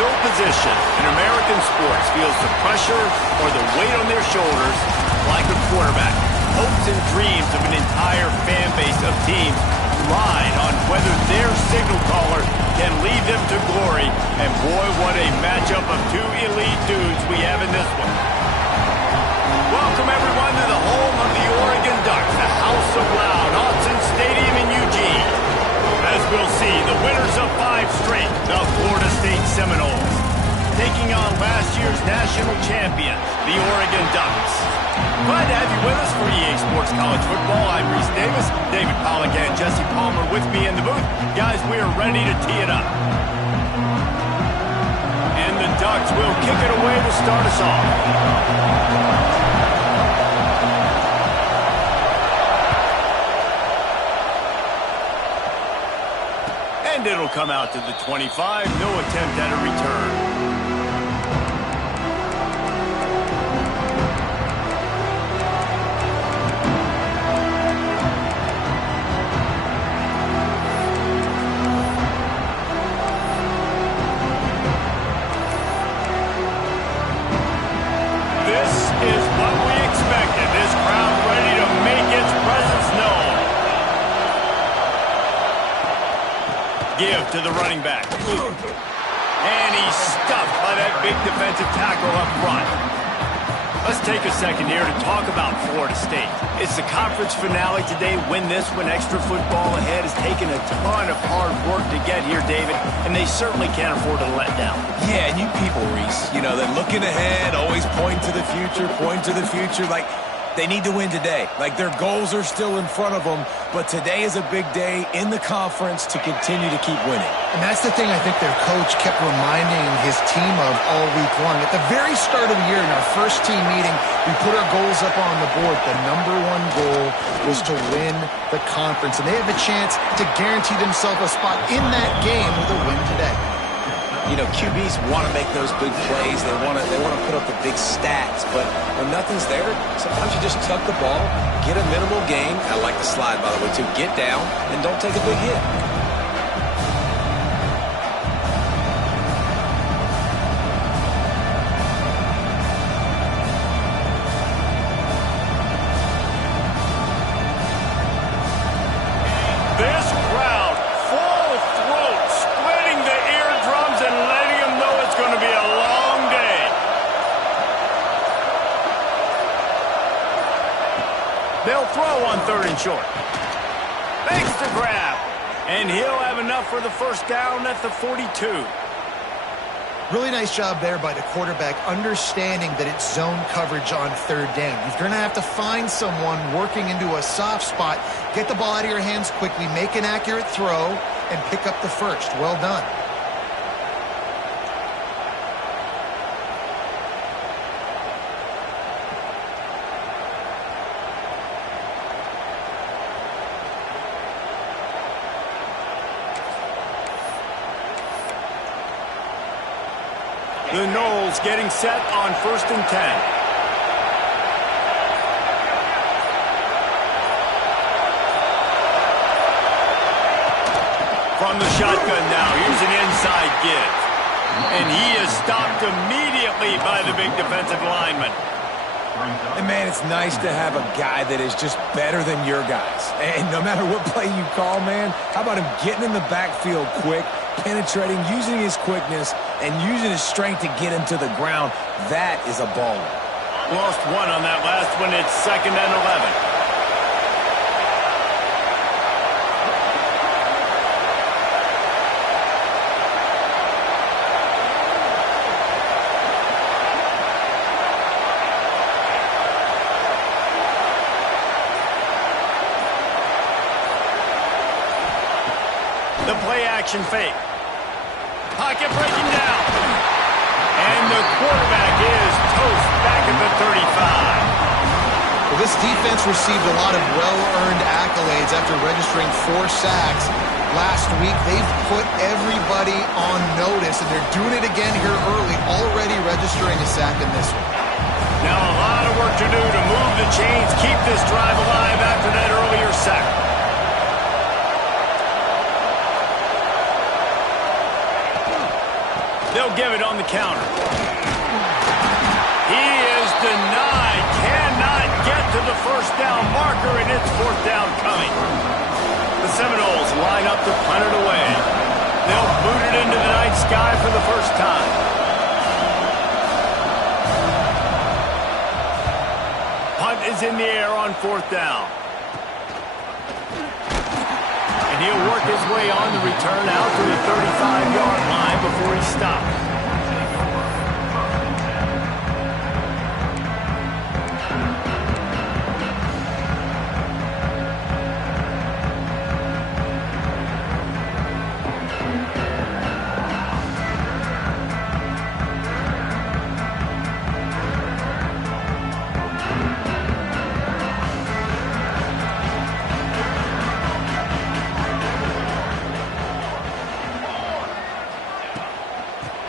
No position in American sports feels the pressure or the weight on their shoulders like a quarterback. Hopes and dreams of an entire fan base of teams ride on whether their signal caller can lead them to glory. And boy, what a matchup of two elite dudes we have in this one. Welcome everyone to the home of the Oregon Ducks, the House of Loud, Autzen Stadium in Eugene. As we'll see, the winners of 5 straight, the Florida State Seminoles, taking on last year's national champions, the Oregon Ducks. Glad to have you with us for EA Sports College Football. I'm Reese Davis, David Pollack and Jesse Palmer with me in the booth. Guys, we are ready to tee it up. And the Ducks will kick it away to start us off. And it'll come out to the 25. No attempt at a return. This is what we expected. This crowd ready to make its presence known. Give to the running back. And he's stuffed by that big defensive tackle up front. Let's take a second here to talk about Florida State. It's the conference finale today. Win this one. Extra football ahead has taken a ton of hard work to get here, David, and they certainly can't afford to let down. Yeah, and you people, Reese, you know, they're looking ahead, always point to the future, like they need to win today. Like their goals are still in front of them, but today is a big day in the conference to continue to keep winning. And that's the thing I think their coach kept reminding his team of all week long. At the very start of the year in our first team meeting, we put our goals up on the board. The number one goal was to win the conference, and they have a chance to guarantee themselves a spot in that game with a win today. You know, QBs want to make those big plays. They want to put up the big stats. But when nothing's there, sometimes you just tuck the ball, get a minimal gain. I like the slide, by the way, too. Get down and don't take a big hit. This crowd, full throat, splitting the eardrums and letting them know it's going to be a long day. They'll throw on 3rd and short. Makes the grab. And he'll have enough for the first down at the 42. Really nice job there by the quarterback, understanding that it's zone coverage on 3rd down. You're going to have to find someone working into a soft spot, get the ball out of your hands quickly, make an accurate throw, and pick up the first. Well done. The Noles getting set on 1st and 10. From the shotgun now, here's an inside give. And he is stopped immediately by the big defensive lineman. And, man, it's nice to have a guy that is just better than your guys. And no matter what play you call, man, how about him getting in the backfield quick, penetrating, using his quickness, and using his strength to get him to the ground? That is a baller. Lost one on that last one. It's 2nd and 11. The play action fake. Pocket breaking down. And the quarterback is toast back at the 35. Well, this defense received a lot of well-earned accolades after registering 4 sacks last week. They've put everybody on notice, and they're doing it again here early, already registering a sack in this one. Now a lot of work to do to move the chains, keep this drive alive after that earlier sack. They'll give it on the counter. He is denied. Cannot get to the first down marker, and it's fourth down coming. The Seminoles line up to punt it away. They'll boot it into the night sky for the first time. Punt is in the air on fourth down. And he'll work his way on the return out to the 35-yard line before he stops.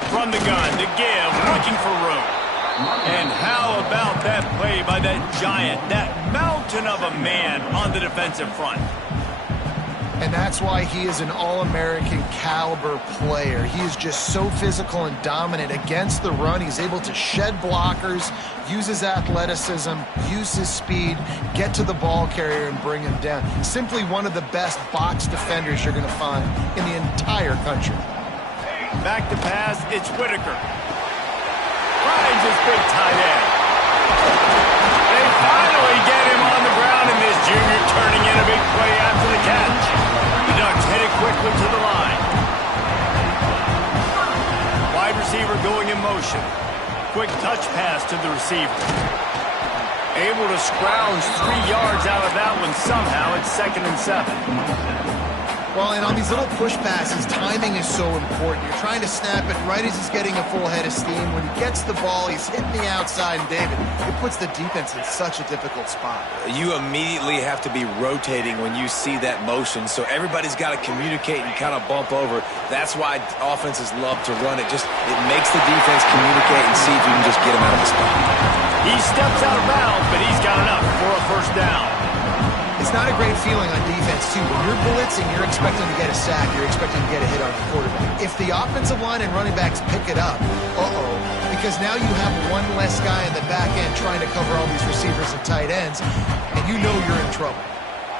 From the gun to give, looking for room. And how about that play by that giant, that mountain of a man on the defensive front? And that's why he is an All-American caliber player. He is just so physical and dominant against the run. He's able to shed blockers, use his athleticism, use his speed, get to the ball carrier and bring him down. Simply one of the best box defenders you're going to find in the entire country. Back to pass, it's Whitaker. Finds his big tight end. They finally get him on the ground, and this junior turning in a big play after the catch. The Ducks headed quickly to the line. Wide receiver going in motion. Quick touch pass to the receiver. Able to scrounge 3 yards out of that one somehow. It's 2nd and 7. Well, and on these little push passes, timing is so important. You're trying to snap it right as he's getting a full head of steam. When he gets the ball, he's hitting the outside, and David, it puts the defense in such a difficult spot. You immediately have to be rotating when you see that motion, so everybody's got to communicate and kind of bump over. That's why offenses love to run it. It makes the defense communicate and see if you can just get him out of the spot. He steps out of bounds, but he's got enough for a first down. It's not a great feeling on defense, too. When you're blitzing, you're expecting to get a sack. You're expecting to get a hit on the quarterback. If the offensive line and running backs pick it up, because now you have one less guy in the back end trying to cover all these receivers and tight ends, and you know you're in trouble.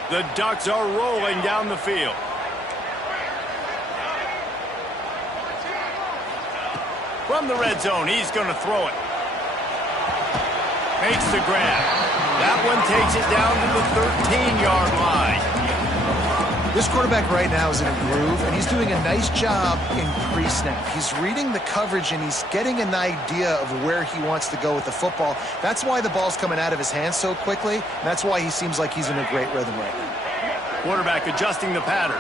The Ducks are rolling down the field. From the red zone, he's going to throw it. Makes the grab. That one takes it down to the 13-yard line. This quarterback right now is in a groove, and he's doing a nice job in pre-snap. He's reading the coverage, and he's getting an idea of where he wants to go with the football. That's why the ball's coming out of his hands so quickly, and that's why he seems like he's in a great rhythm right now. Quarterback adjusting the pattern.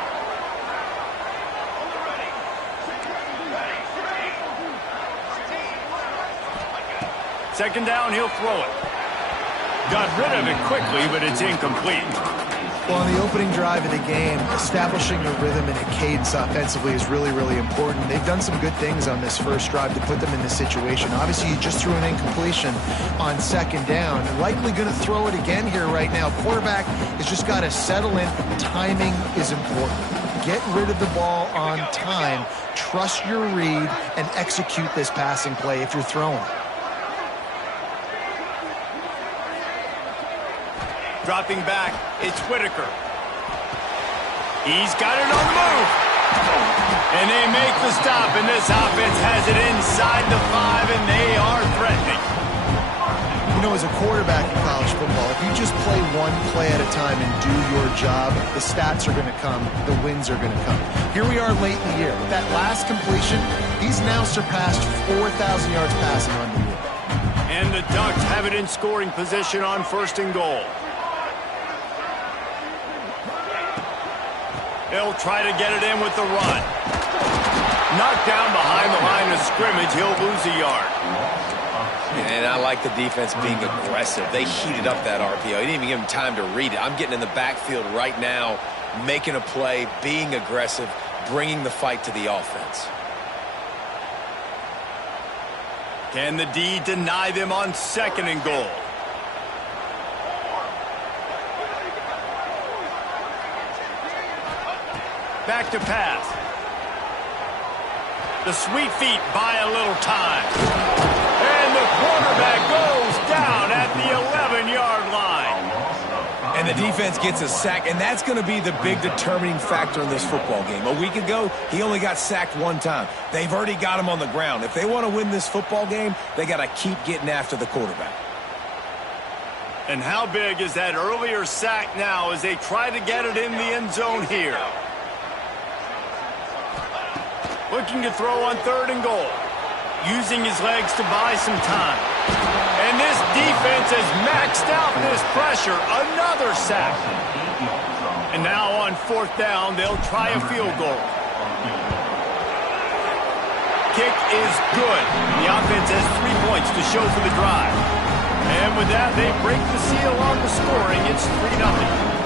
Second down, he'll throw it. Got rid of it quickly, but it's incomplete. Well, on the opening drive of the game, establishing a rhythm and a cadence offensively is really, really important. They've done some good things on this first drive to put them in this situation. Obviously, you just threw an incompletion on second down. Likely going to throw it again here right now. Quarterback has just got to settle in. Timing is important. Get rid of the ball on time. Trust your read and execute this passing play if you're throwing it. Dropping back, it's Whitaker. He's got it on the move. And they make the stop, and this offense has it inside the 5, and they are threatening. You know, as a quarterback in college football, if you just play one play at a time and do your job, the stats are going to come, the wins are going to come. Here we are late in the year. With that last completion, he's now surpassed 4,000 yards passing on the year. And the Ducks have it in scoring position on 1st and goal. They'll try to get it in with the run. Knocked down behind the line of scrimmage. He'll lose a yard. And I like the defense being aggressive. They heated up that RPO. He didn't even give him time to read it. I'm getting in the backfield right now, making a play, being aggressive, bringing the fight to the offense. Can the D deny them on 2nd and goal? Back to pass. The sweet feet buy a little time. And the quarterback goes down at the 11-yard line. And the defense gets a sack, and that's going to be the big determining factor in this football game. A week ago, he only got sacked one time. They've already got him on the ground. If they want to win this football game, they got to keep getting after the quarterback. And how big is that earlier sack now as they try to get it in the end zone here? Looking to throw on 3rd and goal. Using his legs to buy some time. And this defense has maxed out this pressure. Another sack. And now on 4th down, they'll try a field goal. Kick is good. The offense has 3 points to show for the drive. And with that, they break the seal on the scoring. It's 3-0.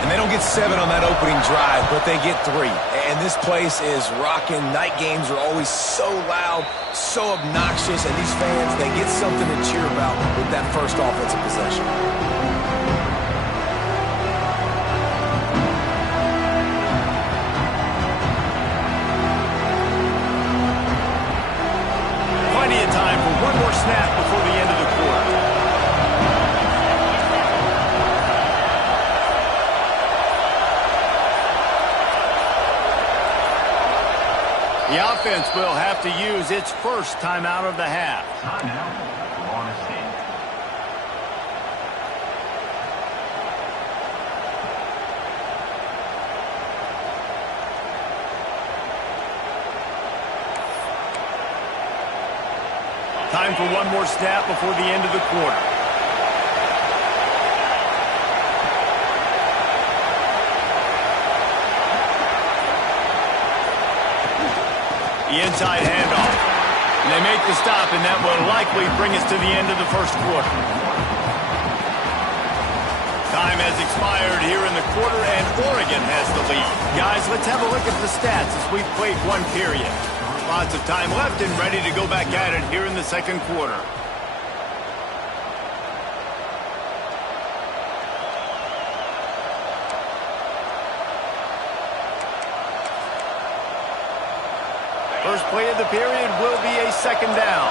And they don't get 7 on that opening drive, but they get 3. And this place is rocking. Night games are always so loud, so obnoxious, and these fans, they get something to cheer about with that first offensive possession. Plenty of time for one more snap before the end of the quarter. The offense will have to use its first timeout of the half. Time for one more snap before the end of the quarter. The inside handoff. And they make the stop, and that will likely bring us to the end of the first quarter. Time has expired here in the quarter, and Oregon has the lead. Guys, let's have a look at the stats as we've played one period. Lots of time left and ready to go back at it here in the second quarter. First play of the period will be a 2nd down.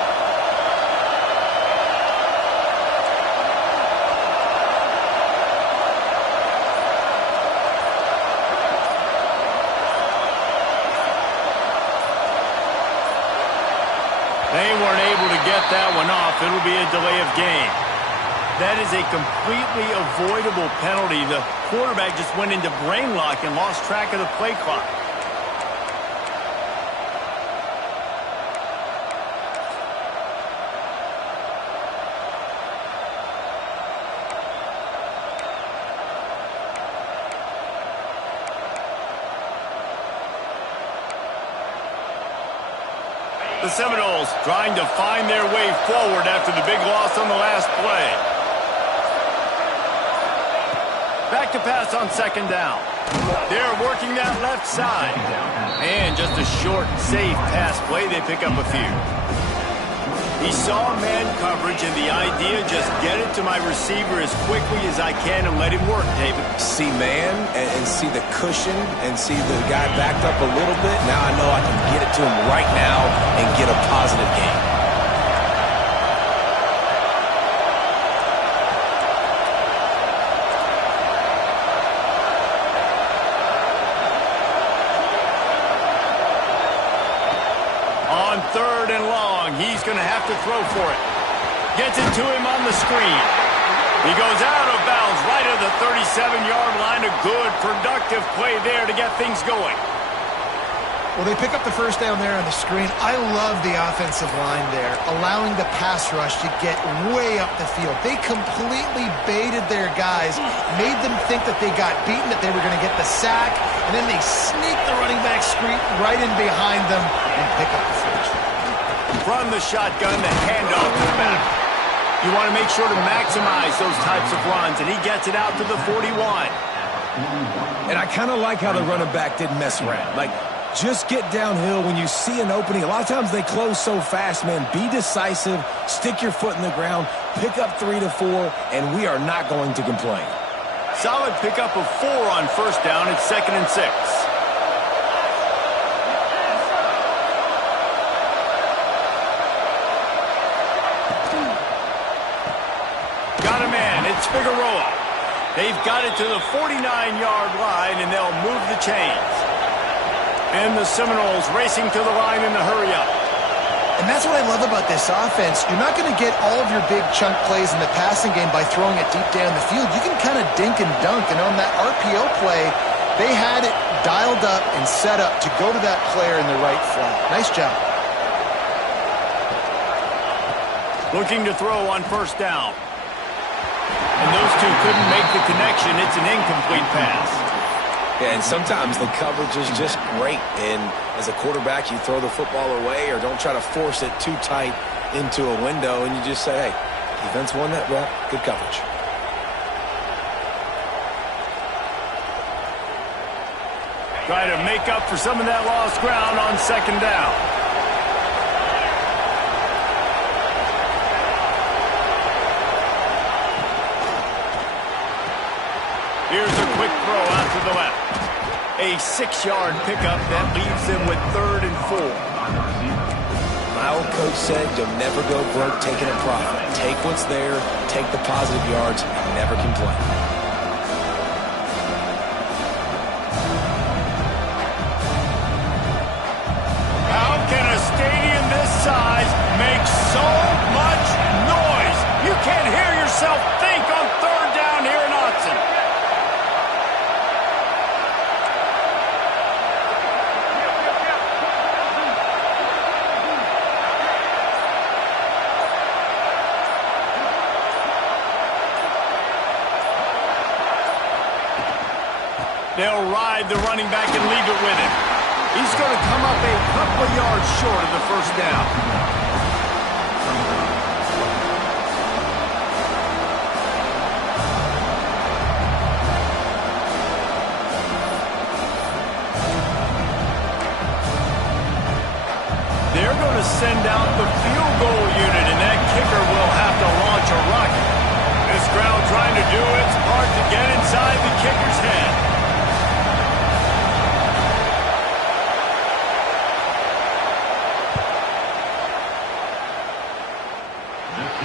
They weren't able to get that one off. It'll be a delay of game. That is a completely avoidable penalty. The quarterback just went into brain lock and lost track of the play clock. The Seminoles trying to find their way forward after the big loss on the last play. Back to pass on 2nd down. They're working that left side. And just a short, safe pass play. They pick up a few. He saw man coverage, and the idea, just get it to my receiver as quickly as I can and let him work, David. See man and see the cushion and see the guy backed up a little bit. Now I know I can get it to him right now and get a positive gain. On 3rd and long, he's going to have to throw for it. Gets it to him on the screen. He goes out of bounds right at the 37-yard line. A good, productive play there to get things going. Well, they pick up the first down there on the screen. I love the offensive line there, allowing the pass rush to get way up the field. They completely baited their guys, made them think that they got beaten, that they were going to get the sack, and then they sneak the running back screen right in behind them and pick up the first. From the shotgun, the handoff to the back. You want to make sure to maximize those types of runs, and he gets it out to the 41. And I kind of like how the running back didn't mess around. Like, just get downhill when you see an opening. A lot of times they close so fast, man. Be decisive, stick your foot in the ground, pick up 3 to 4, and we are not going to complain. Solid pickup of 4 on first down. It's 2nd and 6. Figueroa. They've got it to the 49-yard line, and they'll move the chains. And the Seminoles racing to the line in the hurry-up. And that's what I love about this offense. You're not going to get all of your big chunk plays in the passing game by throwing it deep down the field. You can kind of dink and dunk. And on that RPO play, they had it dialed up and set up to go to that player in the right flat. Nice job. Looking to throw on first down. And those two couldn't make the connection. It's an incomplete pass. Yeah, and sometimes the coverage is just great. And as a quarterback, you throw the football away or don't try to force it too tight into a window, and you just say, hey, defense won that rep. Good coverage. Try to make up for some of that lost ground on second down. Here's a quick throw out to the left. A 6-yard pickup that leaves them with 3rd and 4. My old coach said you'll never go broke taking a profit. Take what's there, take the positive yards, and never complain. How can a stadium this size make so much noise? You can't hear yourself think on 3rd down here in Autzen. They'll ride the running back and leave it with him. He's going to come up a couple of yards short of the first down. They're going to send out the field goal unit, and that kicker will have to launch a rocket. This crowd trying to do its part to get inside the kicker's head.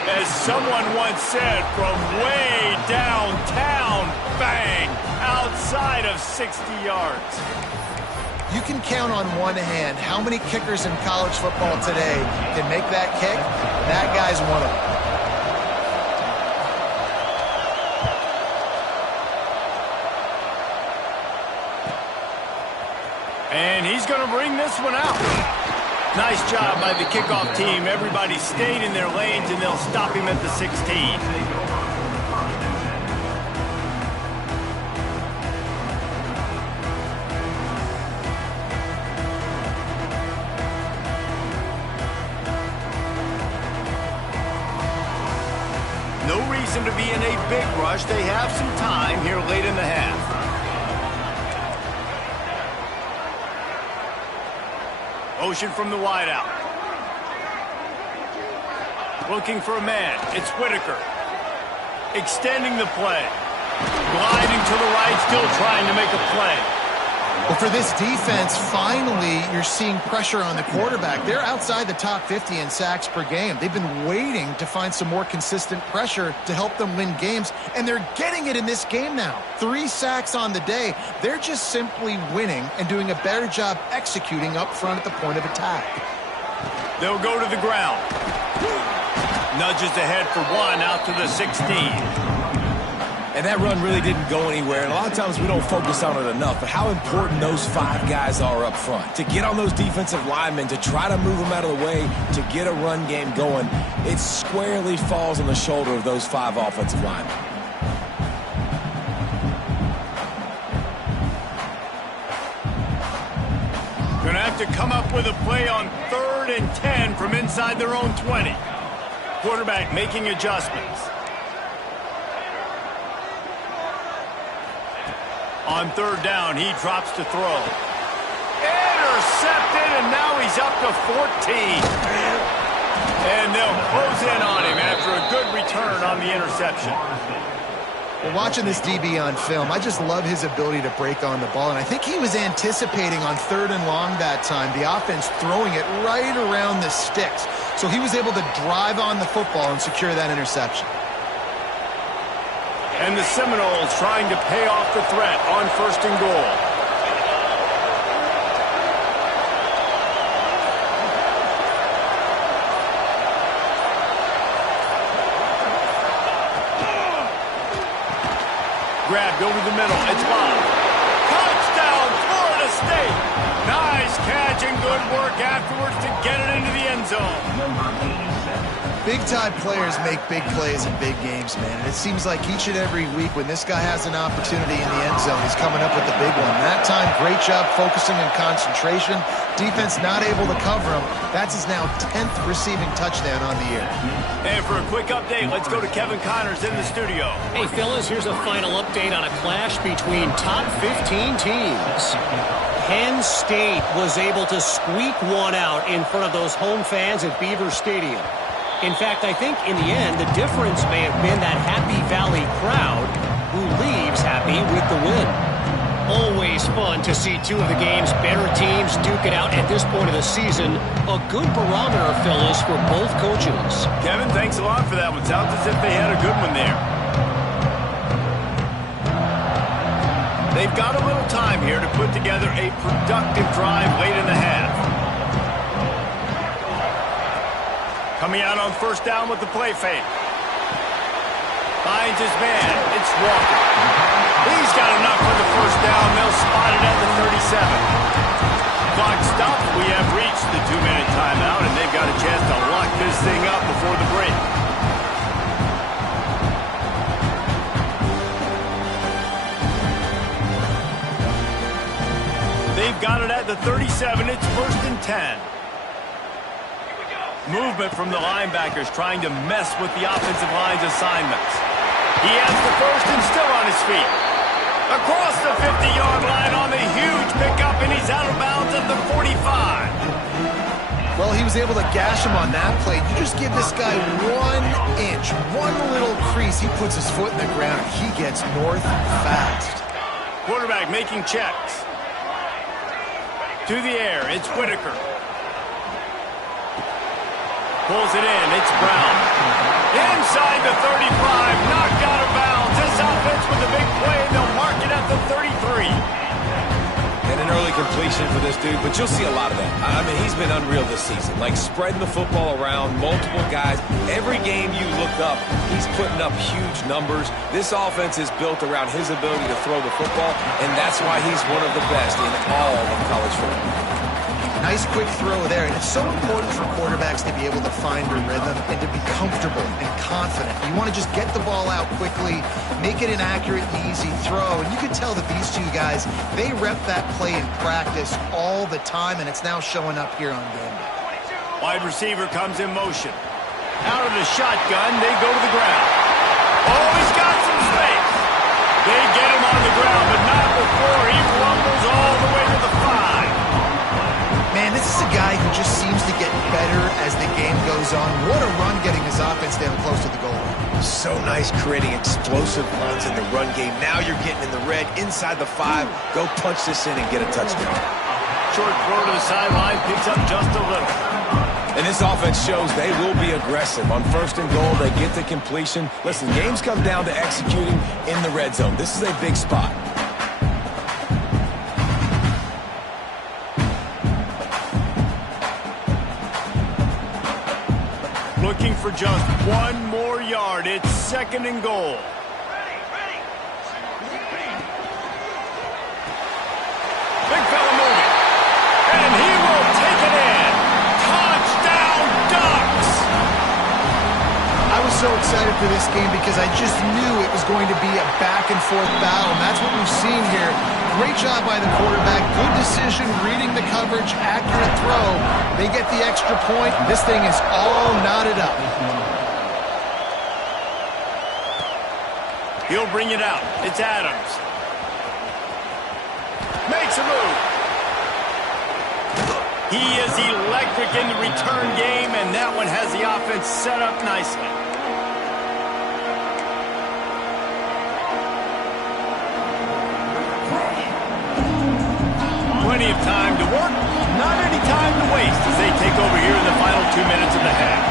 As someone once said, from way downtown, bang, outside of 60 yards. You can count on one hand how many kickers in college football today can make that kick. That guy's one of them. And he's going to bring this one out. Nice job by the kickoff team. Everybody stayed in their lanes, and they'll stop him at the 16. No reason to be in a big rush. They have some time here late in the half. Motion from the wideout. Looking for a man. It's Whitaker. Extending the play. Gliding to the right, still trying to make a play. Well, for this defense, finally, you're seeing pressure on the quarterback. They're outside the top 50 in sacks per game. They've been waiting to find some more consistent pressure to help them win games, and they're getting it in this game now. 3 sacks on the day. They're just simply winning and doing a better job executing up front at the point of attack. They'll go to the ground. Nudges ahead for 1 out to the 16. And that run really didn't go anywhere. And a lot of times we don't focus on it enough. But how important those 5 guys are up front. To get on those defensive linemen, to try to move them out of the way, to get a run game going, it squarely falls on the shoulder of those 5 offensive linemen. Going to have to come up with a play on 3rd and 10 from inside their own 20. Quarterback making adjustments. On 3rd down, he drops to throw. Intercepted, and now he's up to 14. And they'll close in on him after a good return on the interception. Well, watching this DB on film, I just love his ability to break on the ball. And I think he was anticipating on 3rd and long that time, the offense throwing it right around the sticks. So he was able to drive on the football and secure that interception. And the Seminoles trying to pay off the threat on 1st and goal. Grabbed over the middle. It's Bob. Touchdown, Florida State. Nice catch and good work afterwards to get it into the end zone. Big-time players make big plays in big games, man. And it seems like each and every week when this guy has an opportunity in the end zone, he's coming up with the big one. That time, great job focusing and concentration. Defense not able to cover him. That's his now 10th receiving touchdown on the year. And for a quick update, let's go to Kevin Connors in the studio. Hey, fellas, here's a final update on a clash between top 15 teams. Penn State was able to squeak one out in front of those home fans at Beaver Stadium. In fact, I think in the end, the difference may have been that Happy Valley crowd who leaves happy with the win. Always fun to see two of the game's better teams duke it out at this point of the season. A good barometer, fellas, for both coaches. Kevin, thanks a lot for that one. Sounds as if they had a good one there. They've got a little time here to put together a productive drive late in the half. Coming out on 1st down with the play fake. Finds his man. It's Walker. He's got enough for the 1st down. They'll spot it at the 37. Clock stops. We have reached the 2-minute timeout, and they've got a chance to lock this thing up before the break. They've got it at the 37. It's 1st and 10. Movement from the linebackers trying to mess with the offensive line's assignments. He has the 1st and still on his feet. Across the 50-yard line on the huge pickup, and he's out of bounds at the 45. Well, he was able to gash him on that play. You just give this guy 1 inch, one little crease. He puts his foot in the ground, and he gets north fast. Quarterback making checks. To the air, it's Whitaker. Pulls it in, it's Brown. Inside the 35, knocked out of bounds. This offense with a big play, and they'll mark it at the 33. And an early completion for this dude, but you'll see a lot of that. I mean, he's been unreal this season. Like, spreading the football around, multiple guys. Every game you look up, he's putting up huge numbers. This offense is built around his ability to throw the football, and that's why he's one of the best in all of college football. Nice quick throw there, and it's so important for quarterbacks to be able to find a rhythm and to be comfortable and confident. You want to just get the ball out quickly, make it an accurate and easy throw, and you can tell that these two guys, they rep that play in practice all the time, and it's now showing up here on game day. Wide receiver comes in motion. Out of the shotgun, they go to the ground. Oh, he's got some space. They get him on the ground, but not before he rumbles all the way to the 5. Man, this is a guy who just seems to get better as the game goes on. What a run getting his offense down close to the goal line. So nice creating explosive runs in the run game. Now you're getting in the red, inside the 5. Go punch this in and get a touchdown. Short throw to the sideline, picks up just a little. And this offense shows they will be aggressive. On 1st and goal, they get the completion. Listen, games come down to executing in the red zone. This is a big spot. Looking for just 1 more yard. It's 2nd and goal. Big fella moving. And he will take it in. Touchdown, Ducks! I was so excited for this game because I just knew it was going to be a back-and-forth battle, and that's what we've seen here. Great job by the quarterback. Good decision, reading the coverage, accurate throw. They get the extra point. This thing is all knotted up. He'll bring it out. It's Adams. Makes a move. He is electric in the return game, and that one has the offense set up nicely. Plenty of time to work, not any time to waste as they take over here in the final 2 minutes of the half.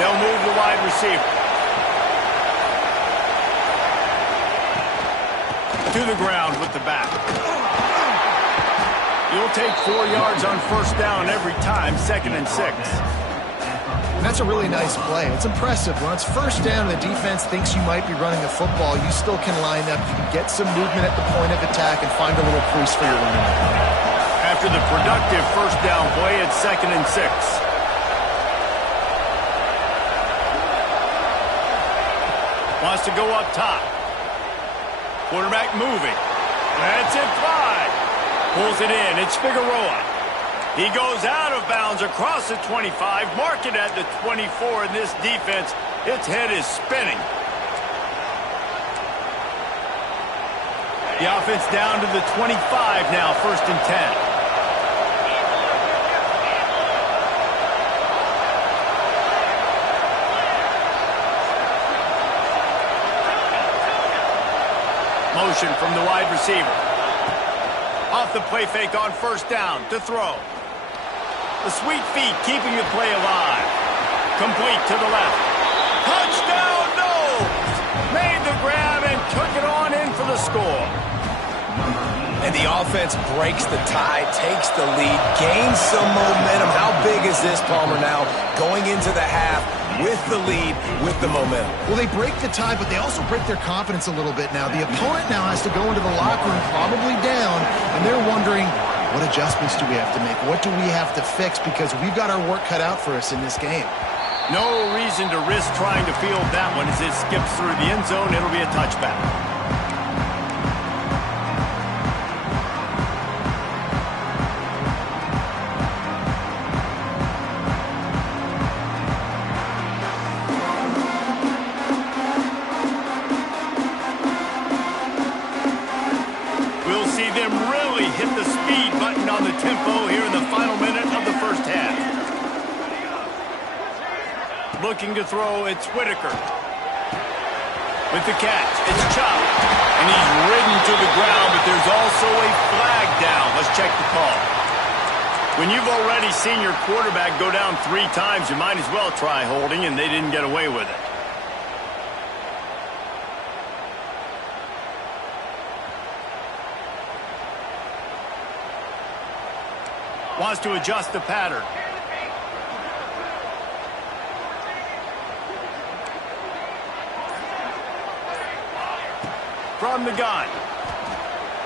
They'll move the wide receiver. To the ground with the back. You'll take 4 yards on first down every time, 2nd and 6. And that's a really nice play. It's impressive. When it's first down and the defense thinks you might be running a football, you still can line up. You can get some movement at the point of attack and find a little crease for your running back. After the productive first down play, it's 2nd and 6. Wants to go up top. Quarterback moving. That's it, wide. Pulls it in. It's Figueroa. He goes out of bounds across the 25, mark it at the 24, and this defense, its head is spinning. The offense down to the 25 now, 1st and 10. Motion from the wide receiver. Off the play fake on first down to throw. The sweet feet keeping the play alive. Complete to the left. Touchdown, no! Made the grab and took it on in for the score. And the offense breaks the tie, takes the lead, gains some momentum. How big is this, Palmer, now going into the half with the lead, with the momentum? Well, they break the tie, but they also break their confidence a little bit now. The opponent now has to go into the locker room probably down, and they're wondering, what adjustments do we have to make? What do we have to fix? Because we've got our work cut out for us in this game. No reason to risk trying to field that one as it skips through the end zone. It'll be a touchback. Looking to throw, it's Whitaker. With the catch, it's Chubb. And he's ridden to the ground, but there's also a flag down. Let's check the call. When you've already seen your quarterback go down 3 times, you might as well try holding, and they didn't get away with it. Wants to adjust the pattern. From the gun.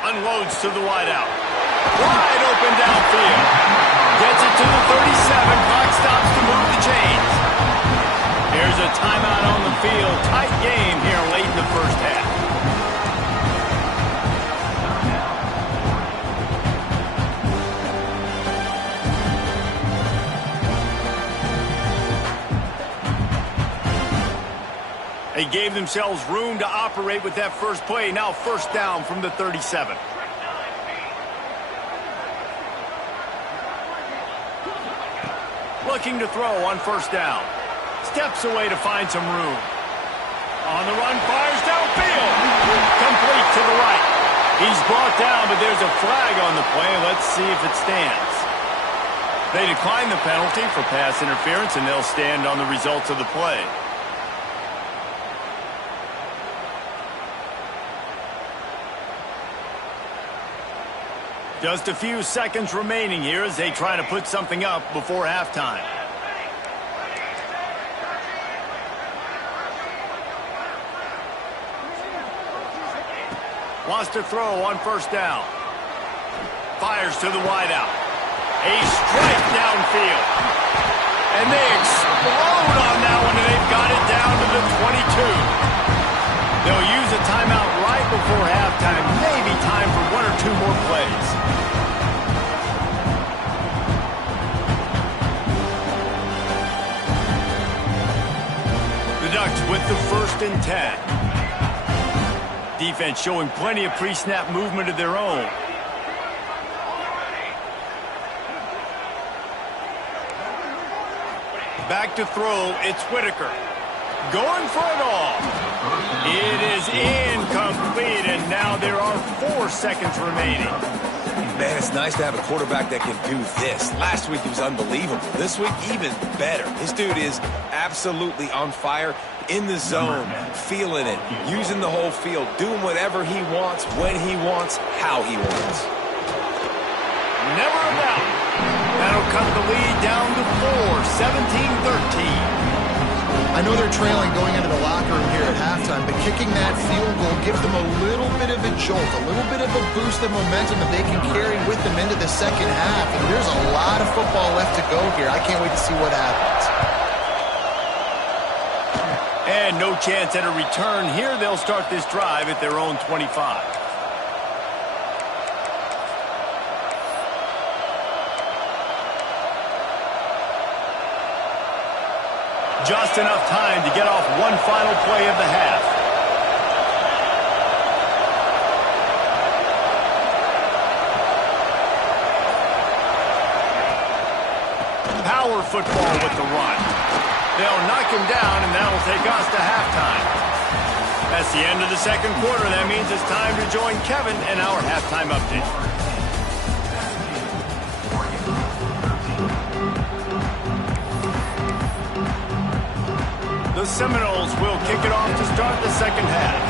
Unloads to the wideout. Wide open downfield. Gets it to the 37. Clock stops to move the chains. Here's a timeout on the field. Tight game here late in the first half. They gave themselves room to operate with that first play. Now first down from the 37. Looking to throw on first down. Steps away to find some room. On the run, fires downfield. Complete to the right. He's brought down, but there's a flag on the play. Let's see if it stands. They decline the penalty for pass interference, and they'll stand on the results of the play. Just a few seconds remaining here as they try to put something up before halftime. Wants to throw on first down. Fires to the wideout. A strike downfield. And they explode on that one, and they've got it down to the 22. They'll use a timeout right before halftime. Maybe time for 1 or 2 more plays. The Ducks with the 1st and 10. Defense showing plenty of pre-snap movement of their own. Back to throw, it's Whitaker. Going for it all. It is incomplete, and now there are 4 seconds remaining. Man, It's nice to have a quarterback that can do this. Last week he was unbelievable. This week, even better. This dude is absolutely on fire, in the zone, feeling it, using the whole field, doing whatever he wants, when he wants, how he wants. Never a doubt. That'll cut the lead down to 4, 17-13. I know they're trailing going into the locker room here at halftime, but kicking that field goal gives them a little bit of a jolt, a little bit of a boost of momentum that they can carry with them into the second half. And there's a lot of football left to go here. I can't wait to see what happens. And no chance at a return here. They'll start this drive at their own 25. Just enough time to get off one final play of the half. Power football with the run. They'll knock him down, and that will take us to halftime. That's the end of the second quarter. That means it's time to join Kevin in our halftime update. The Seminoles will kick it off to start the second half.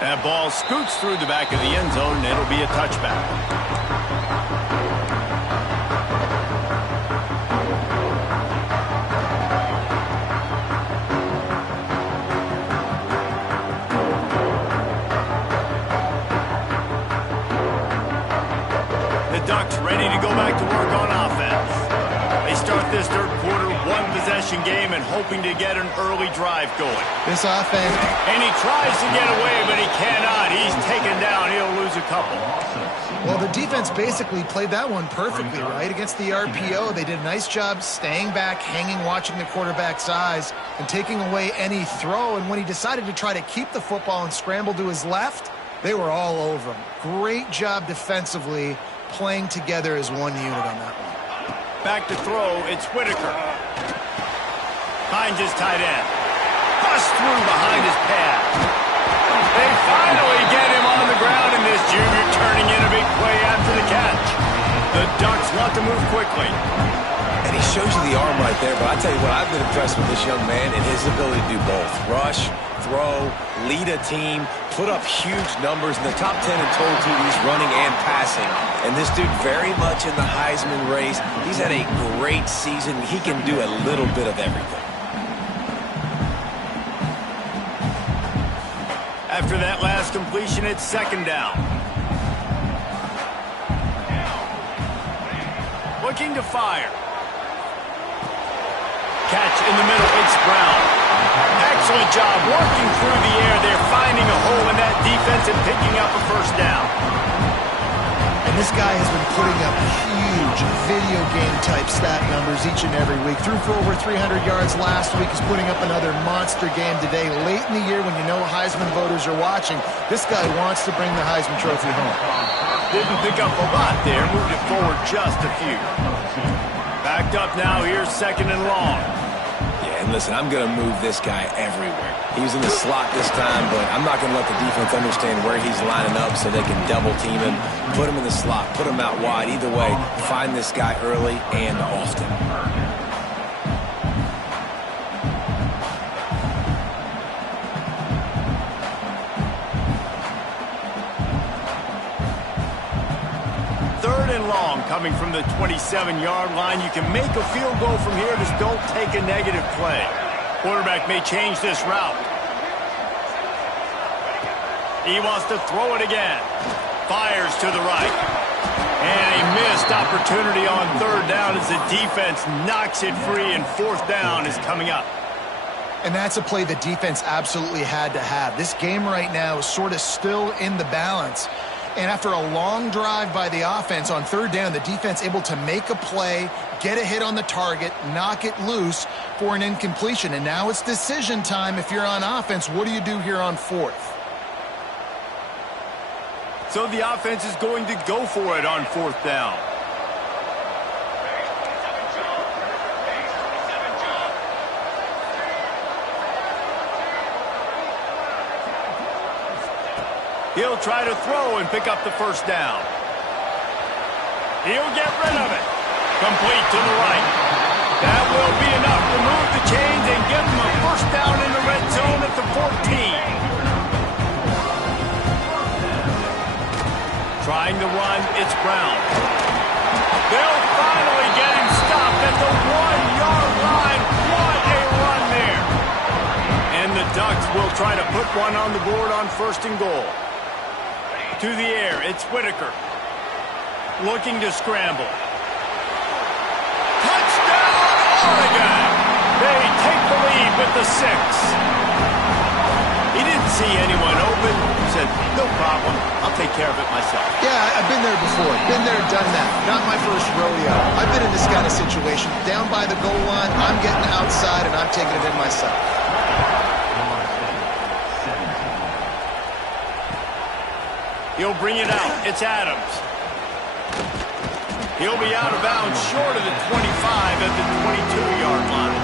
That ball scoots through the back of the end zone, and it'll be a touchback. Ducks ready to go back to work on offense. They start this third quarter one-possession game and hoping to get an early drive going. This offense. And he tries to get away, but he cannot. He's taken down. He'll lose a couple. Well, the defense basically played that one perfectly, right? Against the RPO, they did a nice job staying back, hanging, watching the quarterback's eyes, and taking away any throw. And when he decided to try to keep the football and scramble to his left, they were all over him. Great job defensively, playing together as one unit on that one. Back to throw, it's Whitaker. Finds his tight end. Bust through behind his pad. They finally get him on the ground, and this junior turning in a big play after the catch. The Ducks want to move quickly. And he shows you the arm right there, but I tell you what, I've been impressed with this young man and his ability to do both. Rush, throw, lead a team, put up huge numbers in the top 10 in total TDs running and passing. And this dude very much in the Heisman race. He's had a great season. He can do a little bit of everything. After that last completion, it's second down. Looking to fire. Catch in the middle, it's Brown. Excellent job working through the air. They're finding a hole in that defense and picking up a first down. And this guy has been putting up huge video game type stat numbers each and every week. Threw for over 300 yards last week. He's putting up another monster game today. Late in the year when you know Heisman voters are watching, this guy wants to bring the Heisman Trophy home. Didn't pick up a lot there. Moved it forward just a few. Backed up now. Here's second and long. Yeah, and listen, I'm going to move this guy everywhere. He's in the slot this time, but I'm not going to let the defense understand where he's lining up so they can double team him, put him in the slot, put him out wide. Either way, find this guy early and often. Third and long coming from the 27-yard line. You can make a field goal from here. Just don't take a negative play. Quarterback may change this route. He wants to throw it again. Fires to the right. And a missed opportunity on third down as the defense knocks it free, and fourth down is coming up. And that's a play the defense absolutely had to have. This game right now is sort of still in the balance. And after a long drive by the offense on third down, the defense able to make a play, get a hit on the target, knock it loose for an incompletion. And now it's decision time if you're on offense. What do you do here on fourth? So the offense is going to go for it on fourth down. He'll try to throw and pick up the first down. He'll get rid of it. Complete to the right. That will be enough to move the chains and give them a first down in the red zone at the 14. Trying to run, it's Brown. They'll finally get him stopped at the 1-yard line. What a run there. And the Ducks will try to put one on the board on 1st and goal. To the air, it's Whitaker. Looking to scramble. Touchdown, Oregon! They take the lead with the 6. He didn't see anyone open. He said, no problem. I'll take care of it myself. Yeah, I've been there before. Been there, done that. Not my first rodeo. I've been in this kind of situation. Down by the goal line, I'm getting outside, and I'm taking it in myself. He'll bring it out. It's Adams. He'll be out of bounds short of the 25 at the 22-yard line.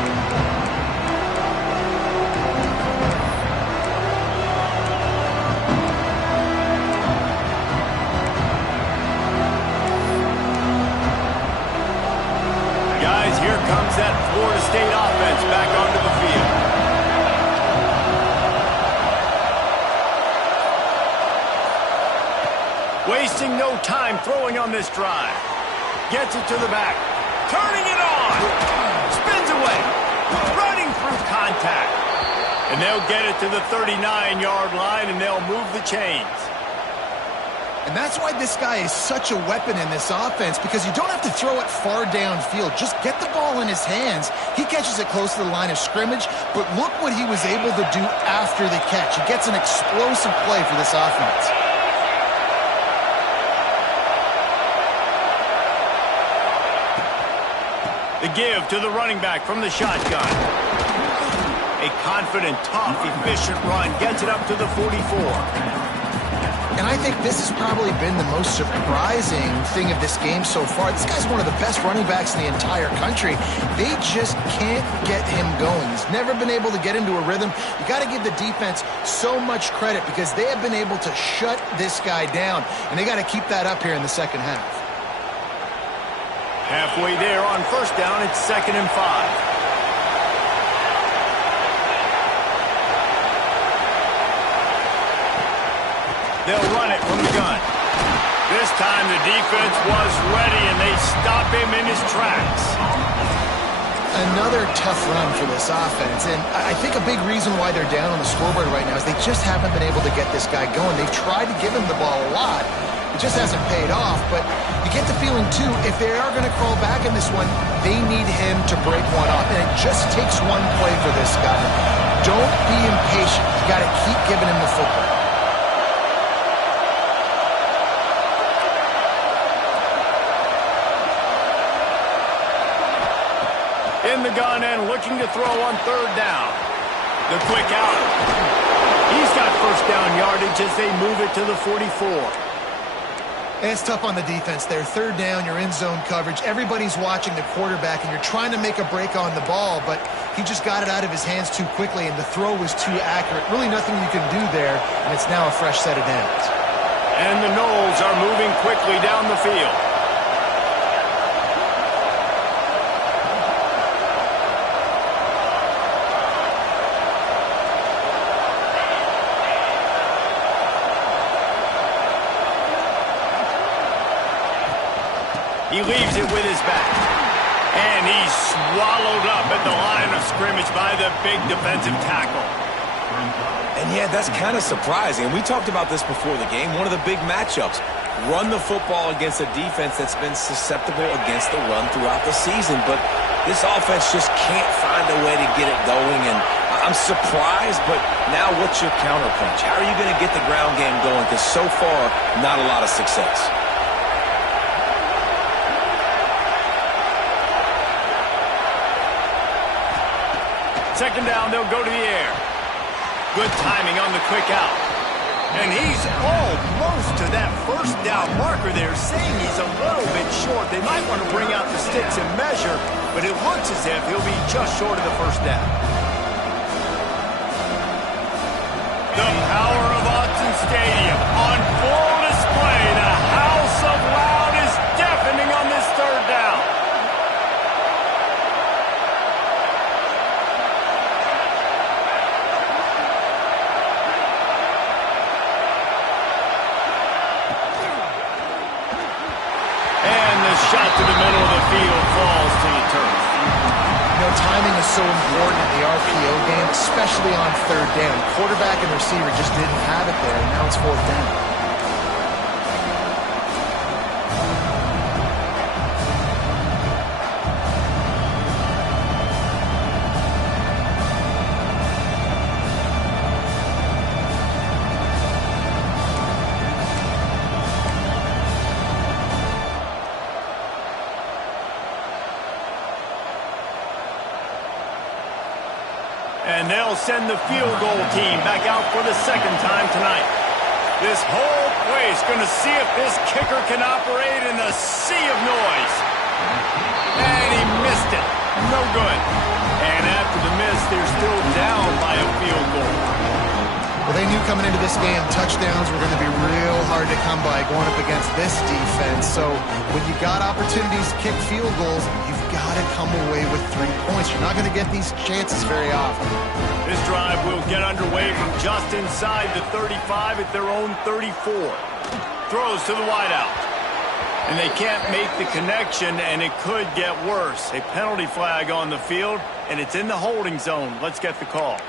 Guys, here comes that Florida State offense back onto the field. Wasting no time throwing on this drive. Gets it to the back. Turning it on. Spins away. Running through contact. And they'll get it to the 39-yard line, and they'll move the chains. And that's why this guy is such a weapon in this offense, because you don't have to throw it far downfield. Just get the ball in his hands. He catches it close to the line of scrimmage, but look what he was able to do after the catch. He gets an explosive play for this offense. The give to the running back from the shotgun. A confident, tough, efficient run gets it up to the 44. And I think this has probably been the most surprising thing of this game so far. This guy's one of the best running backs in the entire country. They just can't get him going. He's never been able to get into a rhythm. You got to give the defense so much credit because they have been able to shut this guy down, and they got to keep that up here in the second half. Halfway there on first down, it's 2nd and 5. They'll run it from the gun. This time the defense was ready, and they stop him in his tracks. Another tough run for this offense, and I think a big reason why they're down on the scoreboard right now is they just haven't been able to get this guy going. They've tried to give him the ball a lot. It just hasn't paid off, but you get the feeling, too, if they are going to crawl back in this one, they need him to break one off, and it just takes one play for this guy. Don't be impatient. You got to keep giving him the football. In the gun and looking to throw on 3rd down. The quick out. He's got first down yardage as they move it to the 44. It's tough on the defense there. 3rd down, you're in zone coverage. Everybody's watching the quarterback, and you're trying to make a break on the ball, but he just got it out of his hands too quickly, and the throw was too accurate. Really nothing you can do there, and it's now a fresh set of downs. And the Noles are moving quickly down the field. He leaves it with his back. And he's swallowed up at the line of scrimmage by the big defensive tackle. And yeah, that's kind of surprising. We talked about this before the game. One of the big matchups. Run the football against a defense that's been susceptible against the run throughout the season. But this offense just can't find a way to get it going. And I'm surprised, but now what's your counterpunch? How are you going to get the ground game going? Because so far, not a lot of success. Second down, they'll go to the air. Good timing on the quick out. And he's almost to that first down marker there, saying he's a little bit short. They might want to bring out the sticks and measure, but it looks as if he'll be just short of the first down. The power of Autzen Stadium on is so important in the RPO game, especially on third down. Quarterback and receiver just didn't have it there, and now it's fourth down. And they'll send the field goal team back out for the second time tonight. This whole place going to see if this kicker can operate in a sea of noise. And he missed it. No good. And after the miss, they're still down by a field goal. Well, they knew coming into this game touchdowns were going to be real hard to come by going up against this defense. So when you got opportunities to kick field goals, you've got to come away with 3 points. You're not going to get these chances very often. This drive will get underway from just inside the 35 at their own 34. Throws to the wideout. And they can't make the connection, and it could get worse. A penalty flag on the field, and it's in the holding zone. Let's get the call.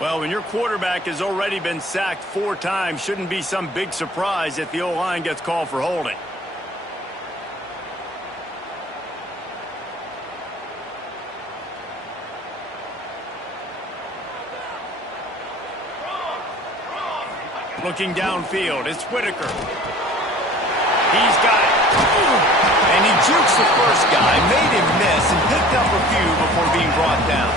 Well, when your quarterback has already been sacked 4 times, shouldn't be some big surprise if the O-line gets called for holding. Looking downfield, it's Whitaker. He's got it. And he jukes the first guy, made him miss, and picked up a few before being brought down.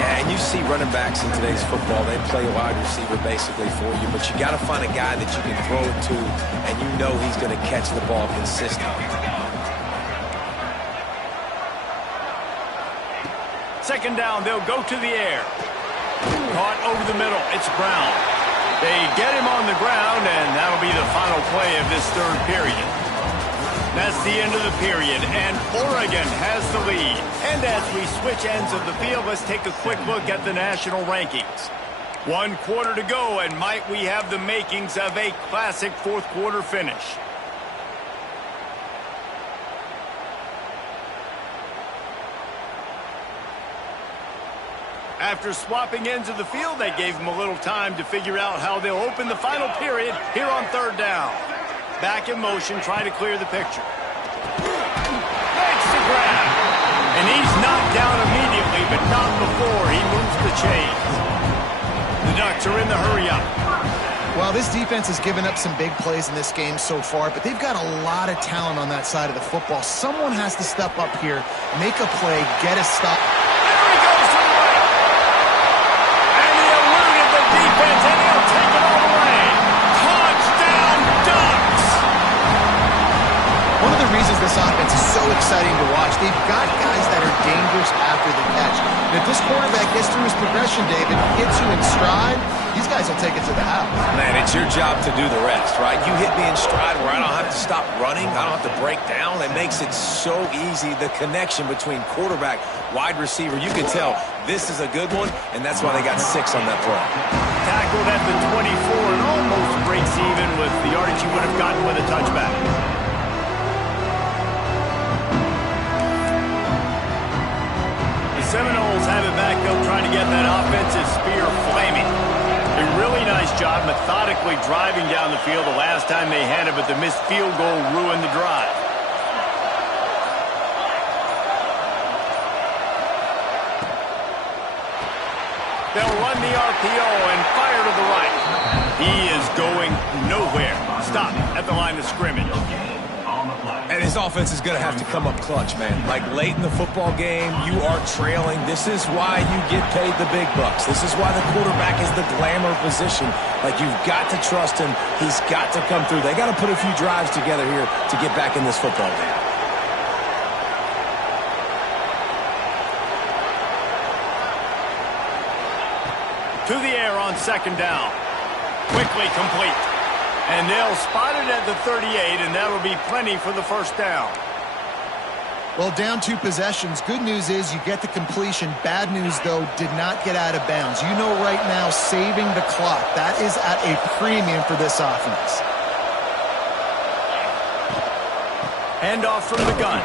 Yeah, and you see running backs in today's football, they play wide receiver basically for you, but you got to find a guy that you can throw it to, and you know he's going to catch the ball consistently. Second down, they'll go to the air. Caught over the middle, it's Brown. They get him on the ground, and that'll be the final play of this third period. That's the end of the period, and Oregon has the lead. And as we switch ends of the field, let's take a quick look at the national rankings. 1 quarter to go, and might we have the makings of a classic fourth quarter finish. After swapping ends of the field, they gave them a little time to figure out how they'll open the final period here on third down. Back in motion, trying to clear the picture. Makes the grab. And he's knocked down immediately, but not before he moves the chains. The Ducks are in the hurry-up. Well, this defense has given up some big plays in this game so far, but they've got a lot of talent on that side of the football. Someone has to step up here, make a play, get a stop. There he goes to the right. And he eluded the defense, and he'll take it all away. Touchdown, Ducks! One of the reasons this offense is so exciting to watch, they've got guys that are dangerous after the catch. And if this quarterback gets through his progression, David, hits you in stride, these guys will take it to the house. Man, it's your job to do the rest, right? You hit me in stride where I don't have to stop running. I don't have to break down. It makes it so easy, the connection between quarterback, wide receiver. You can tell this is a good one, and that's why they got 6 on that play. Tackled at the 24 and almost breaks even with the yardage he would have gotten with a touchback. The Seminoles have it back. They'll try to get that offensive spear flaming. A really nice job methodically driving down the field the last time they had it, but the missed field goal ruined the drive. They'll run the RPO and fire to the right. He is going nowhere. Stop at the line of scrimmage. And his offense is going to have to come up clutch, man. Like late in the football game, you are trailing. This is why you get paid the big bucks. This is why the quarterback is the glamour position. Like, you've got to trust him. He's got to come through. They got to put a few drives together here to get back in this football game. To the air on second down. Quickly complete. And they'll spot it at the 38, and that'll be plenty for the first down. Well, down 2 possessions. Good news is you get the completion. Bad news, though, did not get out of bounds. You know right now, saving the clock. That is at a premium for this offense. Handoff from the gun.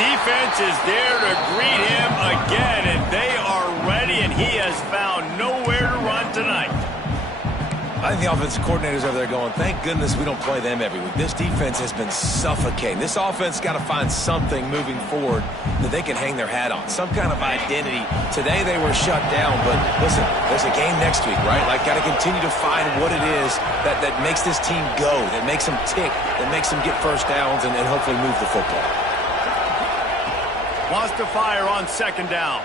defense is there to greet him again, and they are ready, and he has found nowhere to run tonight. I think the offensive coordinators over there going, thank goodness we don't play them every week. This defense has been suffocating. This offense got to find something moving forward that they can hang their hat on, some kind of identity. Today they were shut down, but listen, there's a game next week, right? Like, got to continue to find what it is that makes this team go, that makes them tick, that makes them get first downs and hopefully move the football. Wants to fire on second down.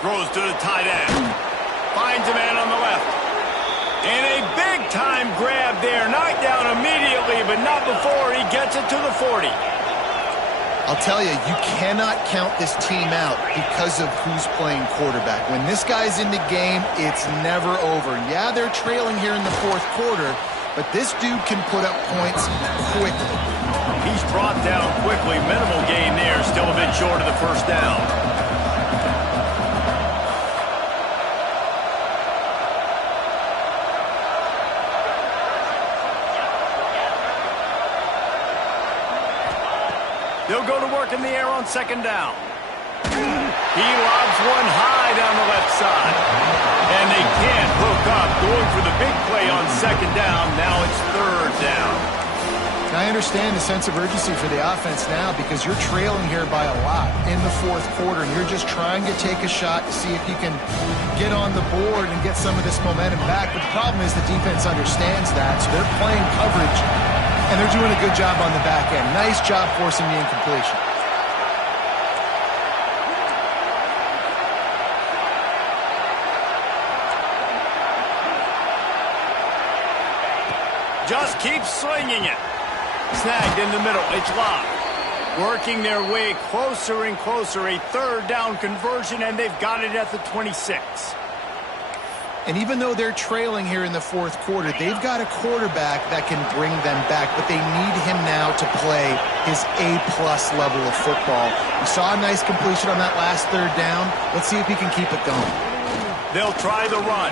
Throws to the tight end. Finds a man on the left. And a big-time grab there. Knocked down immediately, but not before he gets it to the 40. I'll tell you, you cannot count this team out because of who's playing quarterback. When this guy's in the game, it's never over. Yeah, they're trailing here in the fourth quarter, but this dude can put up points quickly. He's brought down quickly. Minimal gain there. Still a bit short of the first down. They'll go to work in the air on second down. He lobs one high down the left side. And they can't hook up. Going for the big play on second down. Now it's third down. I understand the sense of urgency for the offense now because you're trailing here by a lot in the fourth quarter, and you're just trying to take a shot to see if you can get on the board and get some of this momentum back. But the problem is the defense understands that, so they're playing coverage, and they're doing a good job on the back end. Nice job forcing the incompletion. Just keep slinging it. Snagged in the middle. It's locked. Working their way closer and closer. A third down conversion, and they've got it at the 26. And even though they're trailing here in the fourth quarter, they've got a quarterback that can bring them back, but they need him now to play his A-plus level of football. We saw a nice completion on that last third down. Let's see if he can keep it going. They'll try the run.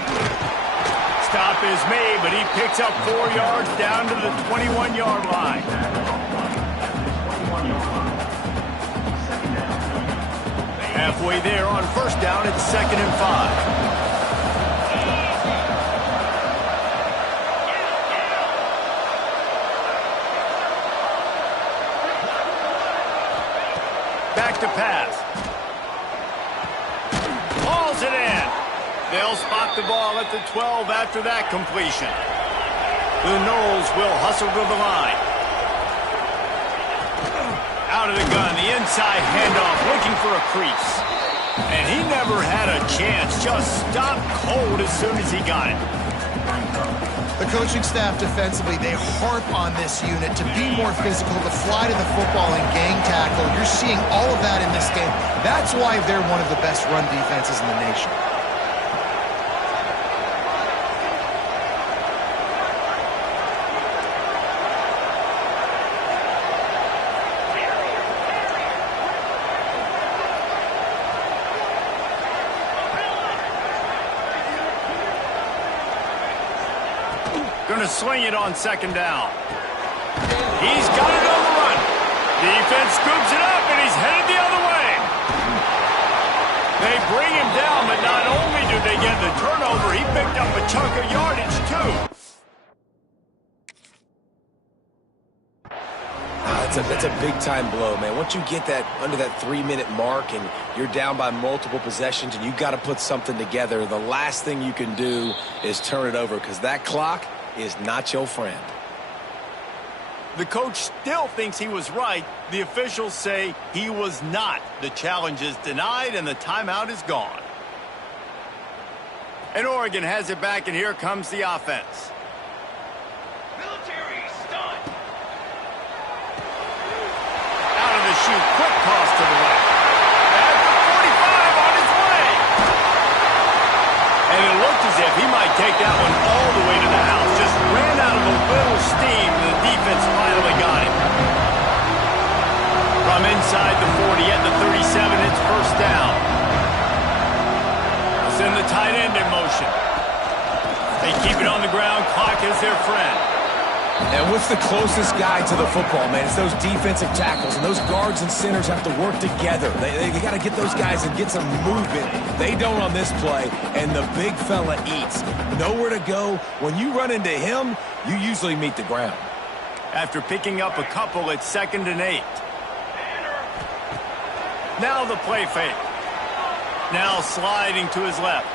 Stop is made, but he picks up 4 yards down to the 21-yard line. Halfway there on first down, it's 2nd and 5. Back to pass. Hauls it in. They'll spot the ball at the 12 after that completion. The Knowles will hustle to the line. Out of the gun, the inside handoff, looking for a crease. And he never had a chance, just stopped cold as soon as he got it. The coaching staff defensively, they harp on this unit to be more physical, to fly to the football and gang tackle. You're seeing all of that in this game. That's why they're one of the best run defenses in the nation. Going to swing it on second down. He's got it on the run. Defense scoops it up, and he's headed the other way. They bring him down, but not only do they get the turnover, he picked up a chunk of yardage, too. That's a big-time blow, man. Once you get that under that 3-minute mark and you're down by multiple possessions and you got to put something together, the last thing you can do is turn it over because that clock is not your friend. The coach still thinks he was right. The officials say he was not. The challenge is denied and the timeout is gone. And Oregon has it back, and here comes the offense. Military stunt. Out of the chute, quick toss to the right. At the 45 on his way. And it looked as if he might take that one all the way to the house. Just ran out of a little steam, and the defense finally got it. From inside the 40 at the 37, it's first down. Send the tight end in motion. They keep it on the ground. Clock is their friend. And what's the closest guy to the football, man? It's those defensive tackles, and those guards and centers have to work together. They got to get those guys and get some movement. They don't on this play, and the big fella eats. Nowhere to go. When you run into him, you usually meet the ground. After picking up a couple, it's 2nd and 8. Now the play fake. Now sliding to his left.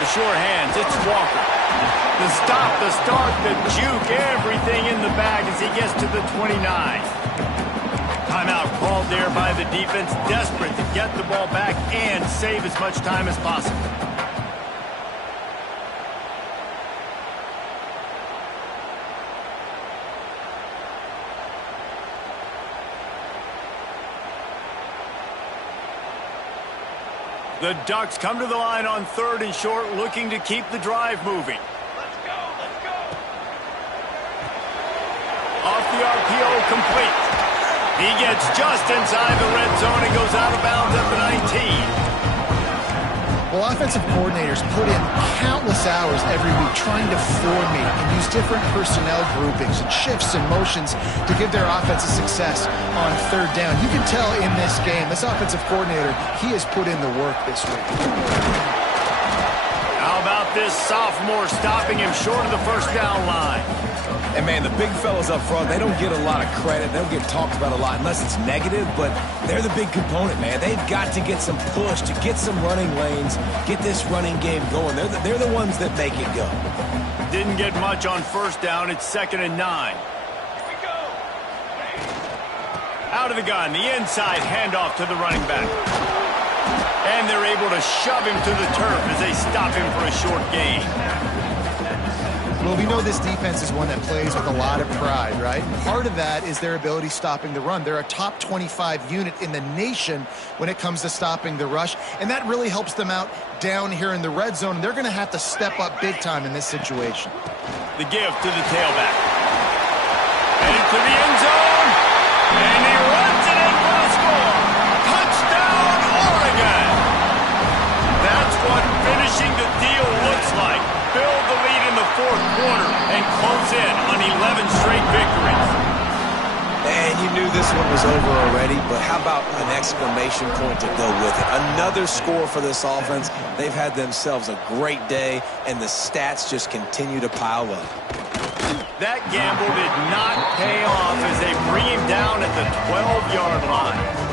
The sure hands, it's Walker. The stop, the start, the juke, everything in the bag as he gets to the 29. Timeout called there by the defense, desperate to get the ball back and save as much time as possible. The Ducks come to the line on 3rd and short, looking to keep the drive moving. Let's go, let's go. Off the RPO, complete. He gets just inside the red zone and goes out of bounds at the 19. Well, offensive coordinators put in countless hours every week trying to formate and use different personnel groupings and shifts and motions to give their offense a success on 3rd down. You can tell in this game, this offensive coordinator, he has put in the work this week. How about this sophomore stopping him short of the 1st down line? And, man, the big fellas up front, they don't get a lot of credit. They don't get talked about a lot unless it's negative, but they're the big component, man. They've got to get some push, to get some running lanes, get this running game going. They're the ones that make it go. Didn't get much on 1st down. It's 2nd and 9. Here we go. Out of the gun, the inside handoff to the running back. And they're able to shove him to the turf as they stop him for a short gain. Well, we know this defense is one that plays with a lot of pride, right? Part of that is their ability stopping the run. They're a top 25 unit in the nation when it comes to stopping the rush, and that really helps them out down here in the red zone. And they're going to have to step up big time in this situation. The give to the tailback. Headed to the end zone, and he runs it in for the score. Touchdown, Oregon! That's what finishing the deal looks like. Build the lead in the 4th quarter and close in on 11 straight victories. And you knew this one was over already, but how about an exclamation point to go with it? Another score for this offense. They've had themselves a great day, and the stats just continue to pile up. That gamble did not pay off as they bring him down at the 12-yard line.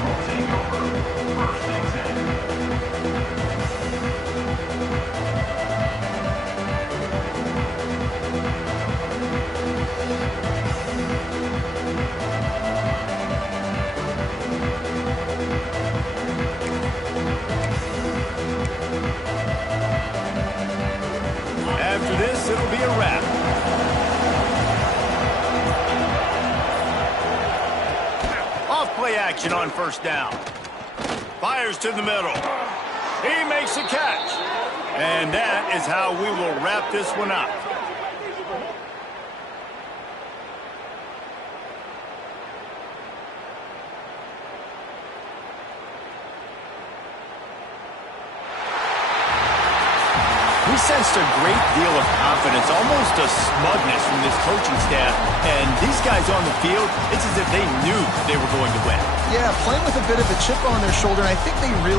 After this, it'll be a wrap. Off play action on 1st down. Fires to the middle. He makes a catch. And that is how we will wrap this one up. We sensed a great deal of confidence, almost a smugness from this coaching staff. And these guys on the field, it's as if they knew they were going to win. Yeah, playing with a bit of a chip on their shoulder, and I think they really